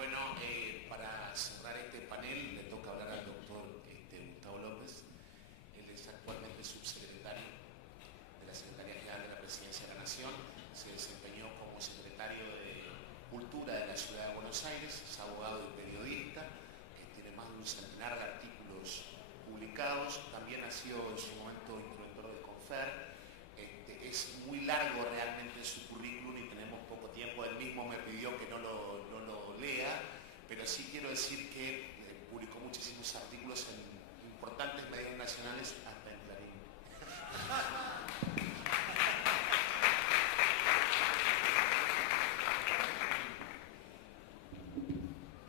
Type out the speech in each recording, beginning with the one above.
Bueno, para cerrar este panel le toca hablar al doctor Gustavo López. Él es actualmente subsecretario de la Secretaría General de la Presidencia de la Nación. Se desempeñó como secretario de Cultura de la Ciudad de Buenos Aires, es abogado y periodista, tiene más de un centenar de artículos publicados, también ha sido en su momento introductor de CONFER. Es muy largo realmente su currículum y tenemos poco tiempo. Él mismo me pidió que no lo lea, pero sí quiero decir que publicó muchísimos artículos en importantes medios nacionales, hasta en Clarín.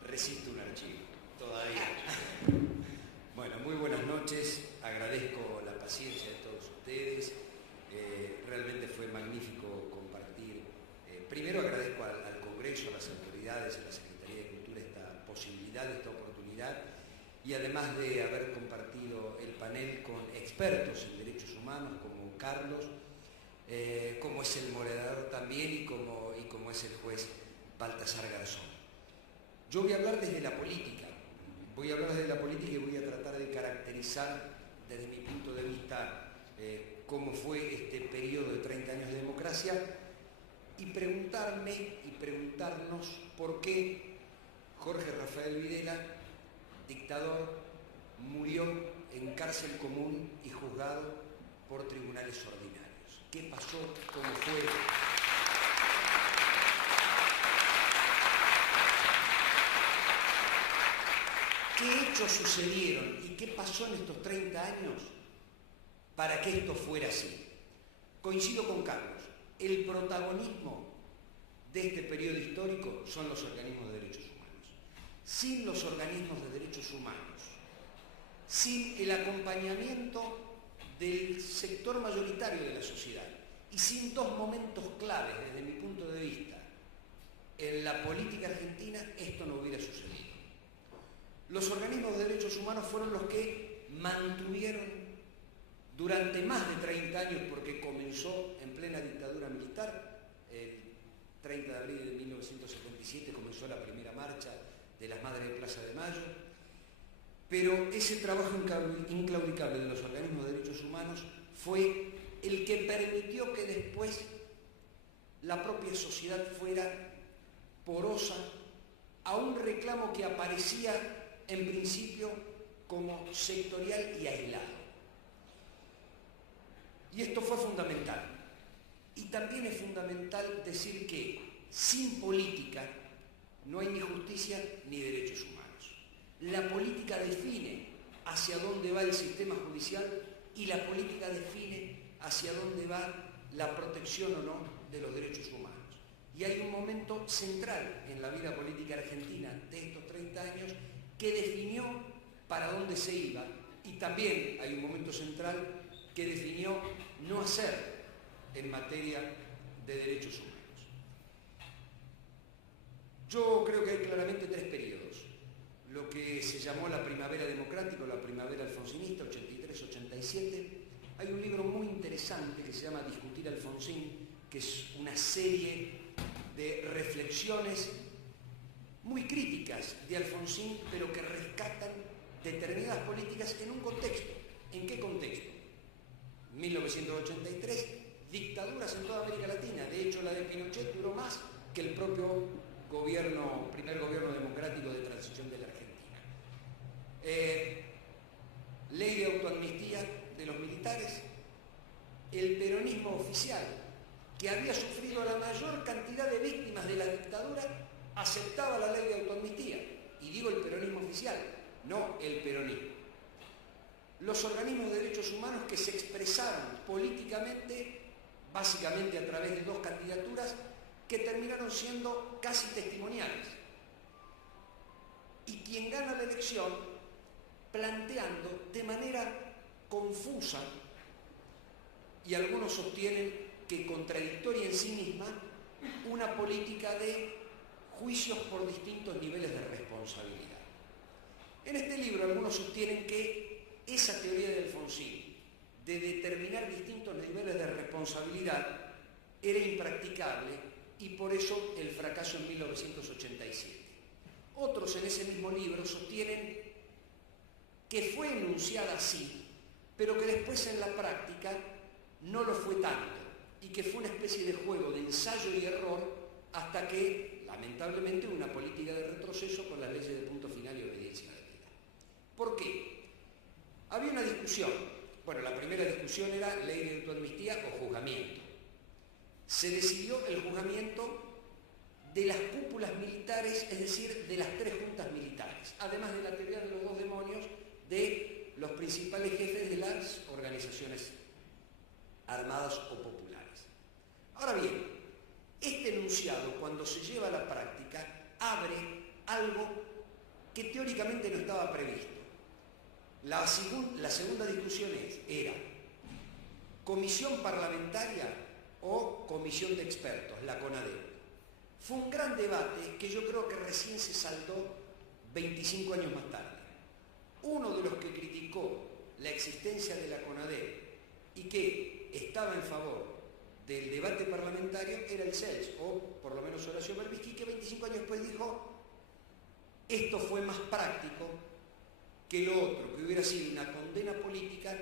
Resisto un archivo, todavía. Bueno, muy buenas noches, agradezco la paciencia de todos ustedes. Realmente fue magnífico compartir. Primero agradezco al Congreso, a las autoridades, a la Secretaría de Cultura esta posibilidad, esta oportunidad, y además de haber compartido el panel con expertos en derechos humanos como Carlos, como es el moderador también y como es el juez Baltasar Garzón. Yo voy a hablar desde la política, y voy a tratar de caracterizar desde mi punto de vista cómo fue este periodo de 30 años de democracia y preguntarme y preguntarnos por qué Jorge Rafael Videla, dictador, murió en cárcel común y juzgado por tribunales ordinarios. ¿Qué pasó? ¿Cómo fue? ¿Qué hechos sucedieron y qué pasó en estos 30 años para que esto fuera así? Coincido con Carlos, el protagonismo de este periodo histórico son los organismos de derechos humanos. Sin los organismos de derechos humanos, sin el acompañamiento del sector mayoritario de la sociedad y sin dos momentos claves desde mi punto de vista en la política argentina, esto no hubiera sucedido. Los organismos de derechos humanos fueron los que mantuvieron durante más de 30 años, porque comenzó en plena dictadura militar, el 30 de abril de 1977 comenzó la primera marcha de las Madres de Plaza de Mayo, pero ese trabajo inclaudicable de los organismos de derechos humanos fue el que permitió que después la propia sociedad fuera porosa a un reclamo que aparecía en principio como sectorial y aislado. Y esto fue fundamental. Y también es fundamental decir que sin política no hay ni justicia ni derechos humanos. La política define hacia dónde va el sistema judicial y la política define hacia dónde va la protección o no de los derechos humanos. Y hay un momento central en la vida política argentina de estos 30 años que definió para dónde se iba, y también hay un momento central que definió no hacer en materia de derechos humanos. Yo creo que hay claramente tres periodos. Lo que se llamó la primavera democrática o la primavera alfonsinista, 83-87. Hay un libro muy interesante que se llama Discutir Alfonsín, que es una serie de reflexiones muy críticas de Alfonsín, pero que rescatan determinadas políticas en un contexto. ¿En qué contexto? 1983, dictaduras en toda América Latina. De hecho, la de Pinochet duró más que el propio primer gobierno democrático de transición de la Argentina. Ley de autoamnistía de los militares, el peronismo oficial, que había sufrido la mayor cantidad de víctimas de la dictadura, aceptaba la ley de autoamnistía. Y digo el peronismo oficial, no el peronismo. Los organismos de derechos humanos que se expresaron políticamente, básicamente a través de dos candidaturas que terminaron siendo casi testimoniales. Y quien gana la elección planteando de manera confusa, y algunos sostienen que contradictoria en sí misma, una política de juicios por distintos niveles de responsabilidad. En este libro algunos sostienen que esa teoría de Alfonsín, de determinar distintos niveles de responsabilidad, era impracticable y por eso el fracaso en 1987. otros en ese mismo libro sostienen que fue enunciada así, pero que después en la práctica no lo fue tanto, y que fue una especie de juego de ensayo y error hasta que, lamentablemente, hubo una política de retroceso con las leyes de punto final y obediencia de vida. ¿Por qué? Había una discusión. Bueno, la primera discusión era ley de autoamnistía o juzgamiento. Se decidió el juzgamiento de las cúpulas militares, es decir, de las 3 juntas militares, además de la teoría de los 2 demonios de los principales jefes de las organizaciones armadas o populares. Ahora bien, este enunciado, cuando se lleva a la práctica, abre algo que teóricamente no estaba previsto. La segunda discusión era comisión parlamentaria o comisión de expertos, la CONADEP. Fue un gran debate que yo creo que recién se saldó 25 años más tarde. Uno de los que criticó la existencia de la CONADEP y que estaba en favor del debate parlamentario era el CELS, o por lo menos Horacio Berbisky, que 25 años después dijo: esto fue más práctico que lo otro, que hubiera sido una condena política,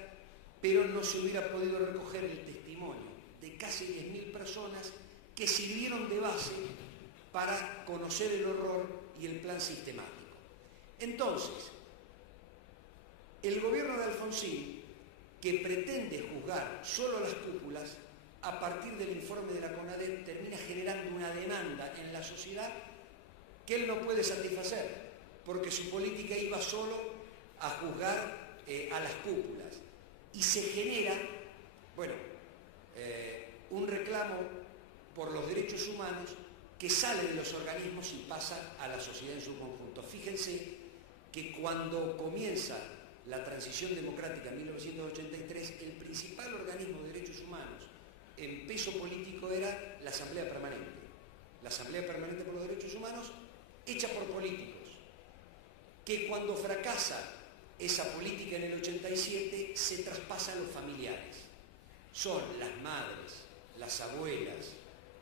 pero no se hubiera podido recoger el testimonio de casi 10.000 personas que sirvieron de base para conocer el horror y el plan sistemático. Entonces, el gobierno de Alfonsín, que pretende juzgar solo a las cúpulas, a partir del informe de la CONADEP termina generando una demanda en la sociedad que él no puede satisfacer, porque su política iba solo a juzgar a las cúpulas. Y se genera, bueno, un reclamo por los derechos humanos que sale de los organismos y pasa a la sociedad en su conjunto. Fíjense que cuando comienza la transición democrática en 1983, el principal organismo de derechos humanos en peso político era la Asamblea Permanente. La Asamblea Permanente por los Derechos Humanos, hecha por políticos, que cuando fracasa esa política en el 87, se traspasa a los familiares. Son las madres, las abuelas,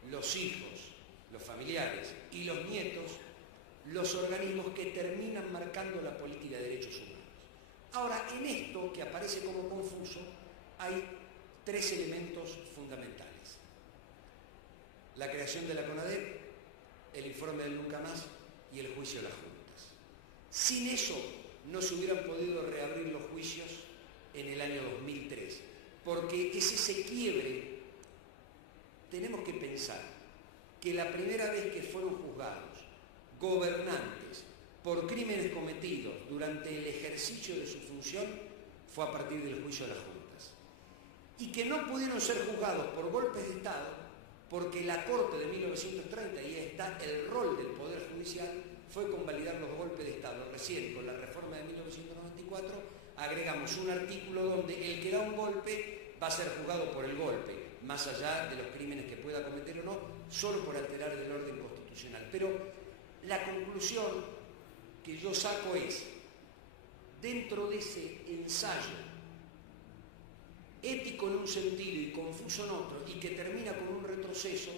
los hijos, los familiares y los nietos los organismos que terminan marcando la política de derechos humanos. Ahora, en esto, que aparece como confuso, hay 3 elementos fundamentales: la creación de la CONADEP, el informe del Nunca Más y el juicio de las juntas. Sin eso no se hubieran podido reabrir los juicios en el año 2003, porque es ese quiebre. Tenemos que pensar que la primera vez que fueron juzgados gobernantes por crímenes cometidos durante el ejercicio de su función fue a partir del juicio de las juntas, y que no pudieron ser juzgados por golpes de Estado porque la Corte de 1930, y ahí está el rol del Poder Judicial, fue convalidar los golpes de Estado. Recién, con la reforma de 1994, agregamos un artículo donde el que da un golpe va a ser juzgado por el golpe, más allá de los crímenes que pueda cometer o no, solo por alterar el orden constitucional. Pero la conclusión que yo saco es, dentro de ese ensayo ético en un sentido y confuso en otro, y que termina con un retroceso,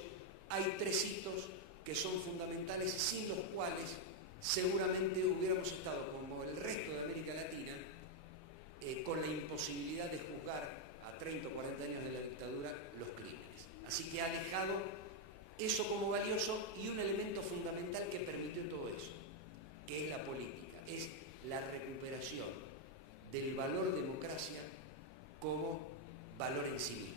hay 3 hitos que son fundamentales, sin los cuales seguramente hubiéramos estado, como el resto de América Latina, con la imposibilidad de juzgar a 30 o 40 años de la dictadura los crímenes. Así que ha dejado eso como valioso, y un elemento fundamental que permitió todo eso, que es la política, es la recuperación del valor democracia como valor en sí mismo.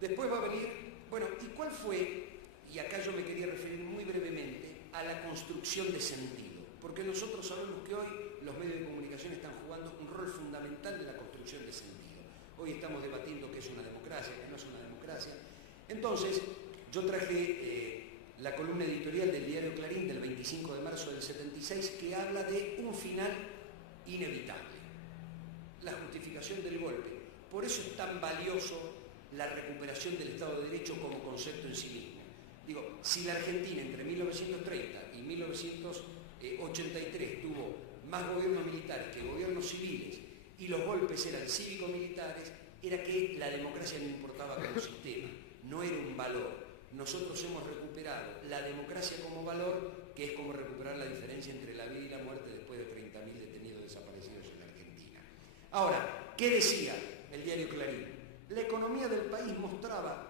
Después va a venir, bueno, ¿y cuál fue? Y acá yo me quería referir muy brevemente a la construcción de sentido, porque nosotros sabemos que hoy los medios de comunicación están jugando un rol fundamental de la construcción de sentido. Hoy estamos debatiendo qué es una democracia, qué no es una democracia. Entonces, yo traje la columna editorial del diario Clarín del 25 de marzo del 76, que habla de un final inevitable, la justificación del golpe. Por eso es tan valioso la recuperación del Estado de Derecho como concepto en sí mismo. Digo, si la Argentina entre 1930 y 1983 tuvo más gobiernos militares que gobiernos civiles, y los golpes eran cívico-militares, era que la democracia no importaba como sistema, no era un valor. Nosotros hemos recuperado esperado la democracia como valor, que es como recuperar la diferencia entre la vida y la muerte después de 30.000 detenidos desaparecidos en la Argentina. Ahora, ¿qué decía el diario Clarín? La economía del país mostraba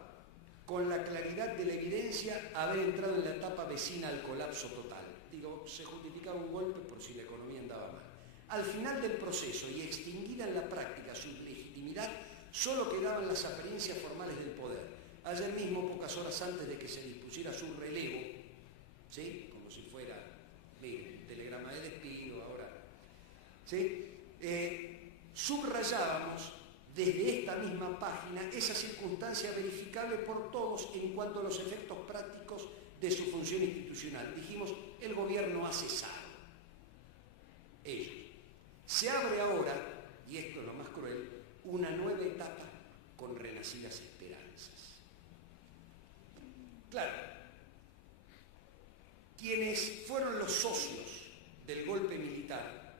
con la claridad de la evidencia haber entrado en la etapa vecina al colapso total. Digo, se justificaba un golpe por si la economía andaba mal. Al final del proceso y extinguida en la práctica su legitimidad, solo quedaban las apariencias formales del poder. Ayer mismo, pocas horas antes de que se dispusiera su relevo, ¿sí?, como si fuera, miren, telegrama de despido, ahora, ¿sí?, subrayábamos desde esta misma página esa circunstancia verificable por todos en cuanto a los efectos prácticos de su función institucional. Dijimos, el gobierno ha cesado. Ellos. Se abre ahora, y esto es lo más cruel, una nueva etapa con renacidas esperanzas. Claro, quienes fueron los socios del golpe militar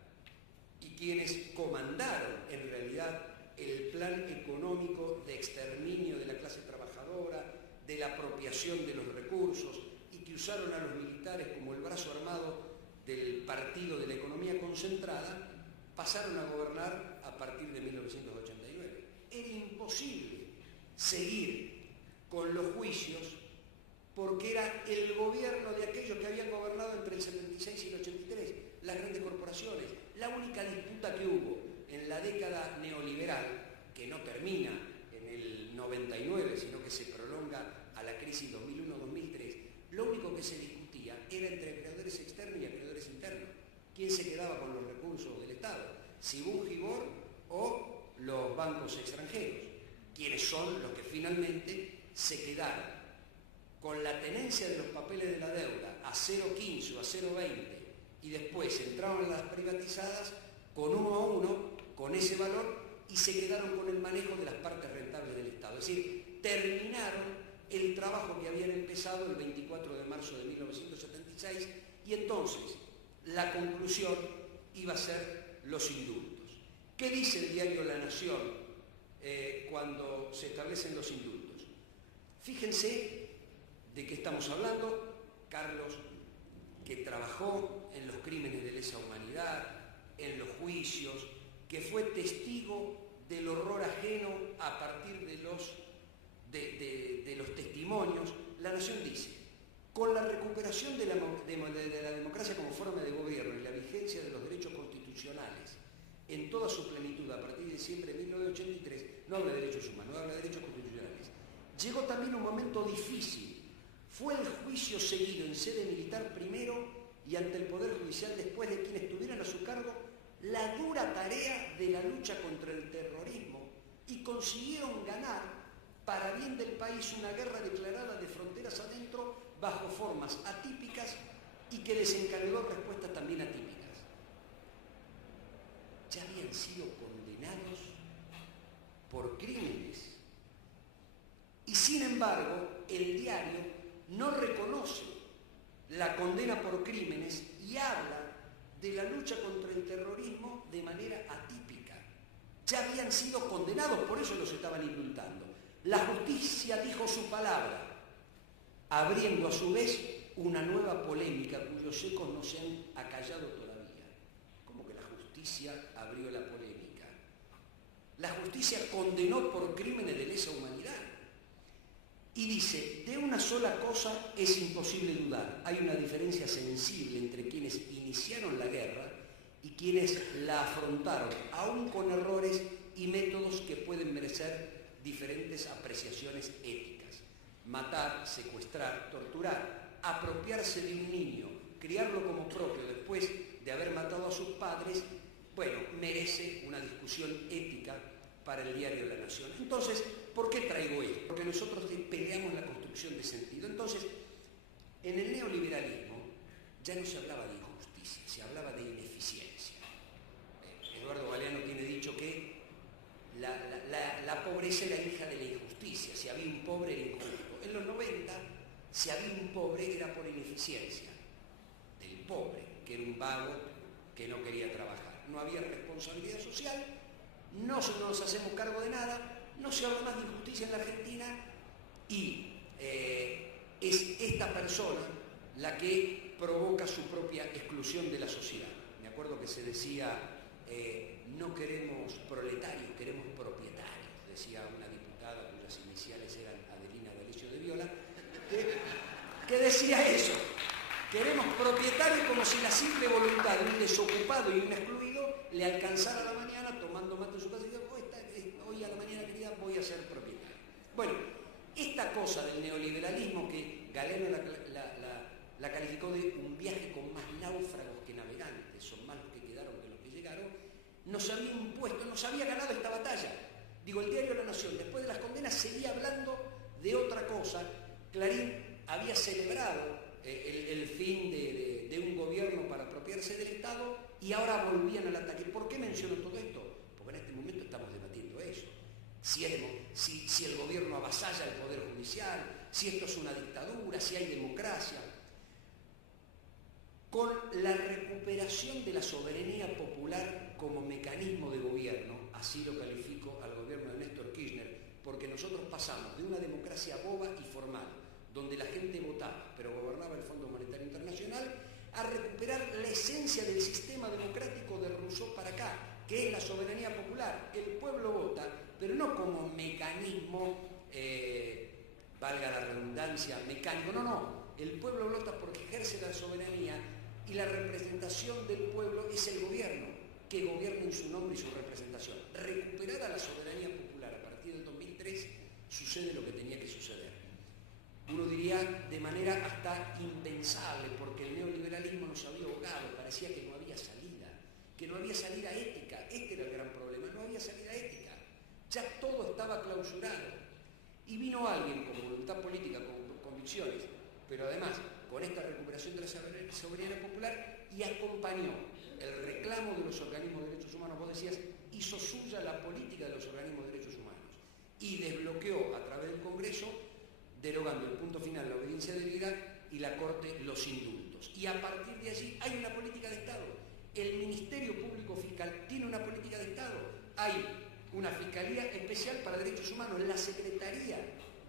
y quienes comandaron en realidad el plan económico de exterminio de la clase trabajadora, de la apropiación de los recursos y que usaron a los militares como el brazo armado del partido de la economía concentrada, pasaron a gobernar a partir de 1989. Era imposible seguir con los juicios porque era el gobierno de aquellos que habían gobernado entre el 76 y el 83, las grandes corporaciones. La única disputa que hubo en la década neoliberal, que no termina en el 99, sino que se prolonga a la crisis 2001-2003, lo único que se discutía era entre acreedores externos y acreedores internos. ¿Quién se quedaba con los recursos del Estado? ¿Sibur, Gibor o los bancos extranjeros? ¿Quiénes son los que finalmente se quedaron con la tenencia de los papeles de la deuda a 0,15 o a 0,20 y después entraron en las privatizadas con 1 a 1, con ese valor, y se quedaron con el manejo de las partes rentables del Estado? Es decir, terminaron el trabajo que habían empezado el 24 de marzo de 1976 y entonces la conclusión iba a ser los indultos. ¿Qué dice el diario La Nación cuando se establecen los indultos? Fíjense de qué estamos hablando. Carlos, que trabajó en los crímenes de lesa humanidad, en los juicios, que fue testigo del horror ajeno a partir de los testimonios. La Nación dice: con la recuperación de la democracia como forma de gobierno y la vigencia de los derechos constitucionales en toda su plenitud a partir de diciembre de 1983, no habla de derechos humanos, habla de derechos constitucionales, llegó también un momento difícil. Fue el juicio seguido en sede militar primero y ante el Poder Judicial después de quienes tuvieran a su cargo la dura tarea de la lucha contra el terrorismo y consiguieron ganar para bien del país una guerra declarada de fronteras adentro bajo formas atípicas y que desencadenó respuestas también atípicas. Ya habían sido condenados por crímenes y sin embargo el diario no reconoce la condena por crímenes y habla de la lucha contra el terrorismo de manera atípica. Ya habían sido condenados, por eso los estaban indultando. La justicia dijo su palabra, abriendo a su vez una nueva polémica cuyos ecos no se han acallado todavía. ¿Cómo que la justicia abrió la polémica? La justicia condenó por crímenes de lesa humanidad. Y dice, de una sola cosa es imposible dudar. Hay una diferencia sensible entre quienes iniciaron la guerra y quienes la afrontaron, aún con errores y métodos que pueden merecer diferentes apreciaciones éticas. Matar, secuestrar, torturar, apropiarse de un niño, criarlo como propio después de haber matado a sus padres, bueno, merece una discusión ética para el diario La Nación. Entonces, ¿por qué traigo esto? Porque nosotros peleamos la construcción de sentido. Entonces, en el neoliberalismo ya no se hablaba de injusticia, se hablaba de ineficiencia. Eduardo Galeano tiene dicho que la pobreza era hija de la injusticia. Si había un pobre era injusto. En los 90, si había un pobre era por ineficiencia del pobre, que era un vago que no quería trabajar. No había responsabilidad social, no nos hacemos cargo de nada, no se habla más de injusticia en la Argentina y es esta persona la que provoca su propia exclusión de la sociedad. Me acuerdo que se decía, no queremos proletarios, queremos propietarios, decía una diputada cuyas iniciales eran Adelina D'Alessio de Viola, que decía eso. Queremos propietarios, como si la simple voluntad de un desocupado y un excluido le alcanzara a la mañana tomando mate en su casa y digo, hoy a la mañana, querida, voy a ser propietario. Bueno, esta cosa del neoliberalismo que Galeno la calificó de un viaje con más náufragos que navegantes, son más los que quedaron que los que llegaron, nos había impuesto, nos había ganado esta batalla. Digo, el diario La Nación, después de las condenas, seguía hablando de otra cosa. Clarín había celebrado el fin de un gobierno para apropiarse del Estado y ahora volvían al ataque. ¿Por qué menciono todo esto? Porque en este momento estamos debatiendo eso. Si el gobierno avasalla el Poder Judicial, si esto es una dictadura, si hay democracia. Con la recuperación de la soberanía popular como mecanismo de gobierno, así lo califico al gobierno de Néstor Kirchner, porque nosotros pasamos de una democracia boba y formal, donde la gente votaba, pero gobernaba el Fondo Monetario Internacional, a recuperar la esencia del sistema democrático de Rousseau para acá, que es la soberanía popular. El pueblo vota, pero no como mecanismo, valga la redundancia, mecánico, no. El pueblo vota porque ejerce la soberanía y la representación del pueblo es el gobierno, que gobierna en su nombre y su representación. Recuperada la soberanía popular a partir del 2003, sucede lo que tenía que suceder. Uno diría de manera hasta impensable, porque el neoliberalismo nos había ahogado, parecía que no había salida ética. Este era el gran problema, no había salida ética. Ya todo estaba clausurado. Y vino alguien con voluntad política, con convicciones, pero además con esta recuperación de la soberanía popular, y acompañó el reclamo de los organismos de derechos humanos. Vos decías, hizo suya la política de los organismos de derechos humanos y desbloqueó a través del Congreso, derogando el punto final la obediencia debida y la Corte los indultos. Y a partir de allí hay una política de Estado. El Ministerio Público Fiscal tiene una política de Estado. Hay una Fiscalía Especial para Derechos Humanos. La Secretaría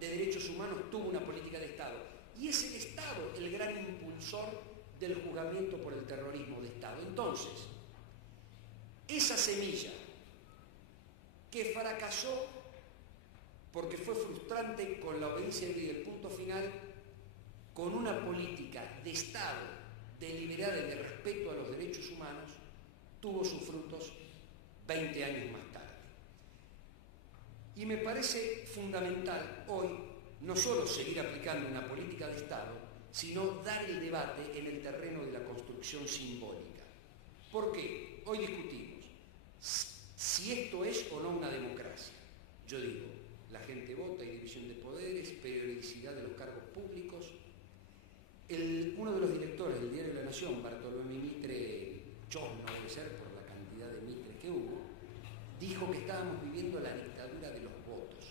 de Derechos Humanos tuvo una política de Estado. Y es el Estado el gran impulsor del juzgamiento por el terrorismo de Estado. Entonces, esa semilla que fracasó porque fue frustrante con la obediencia y el punto final, con una política de Estado deliberada y de respeto a los derechos humanos, tuvo sus frutos 20 años más tarde. Y me parece fundamental hoy no solo seguir aplicando una política de Estado, sino dar el debate en el terreno de la construcción simbólica. ¿Por qué? Hoy discutimos si esto es o no una democracia. Yo digo, la gente vota, hay división de poderes, periodicidad de los cargos públicos. Uno de los directores del diario La Nación, Bartolomé Mitre, chosno debe ser por la cantidad de mitres que hubo, dijo que estábamos viviendo la dictadura de los votos.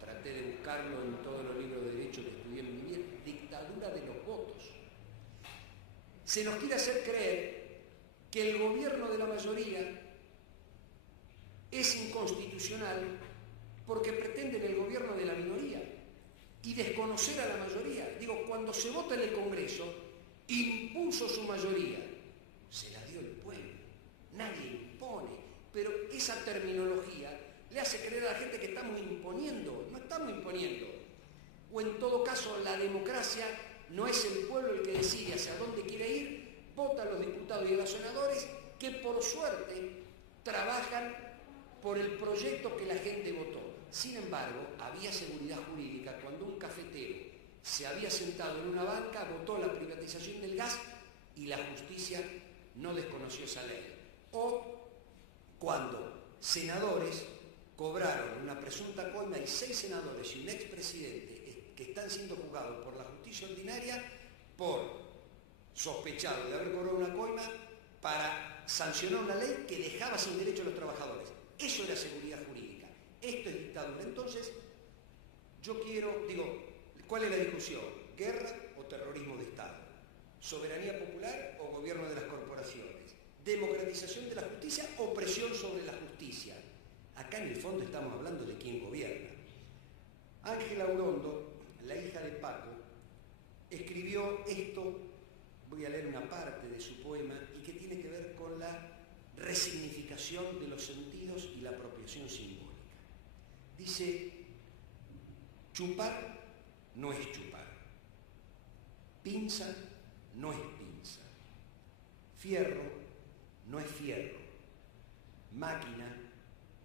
Traté de buscarlo en todos los libros de derecho que estudié en mi vida. Dictadura de los votos. Se nos quiere hacer creer que el gobierno de la mayoría es inconstitucional porque pretenden el gobierno de la minoría y desconocer a la mayoría. Digo, cuando se vota en el Congreso, impuso su mayoría. Se la dio el pueblo. Nadie impone. Pero esa terminología le hace creer a la gente que estamos imponiendo. No estamos imponiendo. O en todo caso, la democracia no es el pueblo el que decide hacia dónde quiere ir, vota a los diputados y a los senadores que por suerte trabajan por el proyecto que la gente votó. Sin embargo, había seguridad jurídica cuando un cafetero se había sentado en una banca, votó la privatización del gas y la justicia no desconoció esa ley. O cuando senadores cobraron una presunta coima y 6 senadores y un expresidente que están siendo juzgados por la justicia ordinaria por sospechado de haber cobrado una coima para sancionar una ley que dejaba sin derecho a los trabajadores. Eso era seguridad jurídica. Esto es dictadura. Entonces, yo ¿cuál es la discusión? ¿Guerra o terrorismo de Estado? ¿Soberanía popular o gobierno de las corporaciones? ¿Democratización de la justicia o presión sobre la justicia? Acá en el fondo estamos hablando de quién gobierna. Ángela Urondo, la hija de Paco, escribió esto, voy a leer una parte de su poema, y que tiene que ver con la resignificación de los sentidos y la apropiación simbólica. Dice: chupar no es chupar, pinza no es pinza, fierro no es fierro, máquina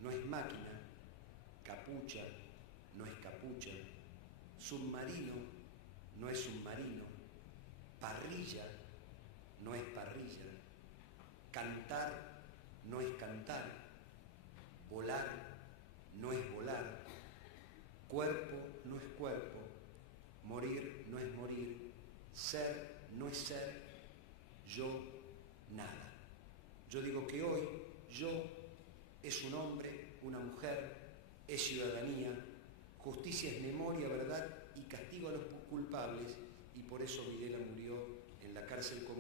no es máquina, capucha no es capucha, submarino no es submarino, parrilla no es parrilla, cantar no es cantar, volar no es volar, cuerpo no es cuerpo, morir no es morir, ser no es ser, yo nada. Yo digo que hoy yo es un hombre, una mujer, es ciudadanía, justicia es memoria, verdad y castigo a los culpables, y por eso Videla murió en la cárcel común.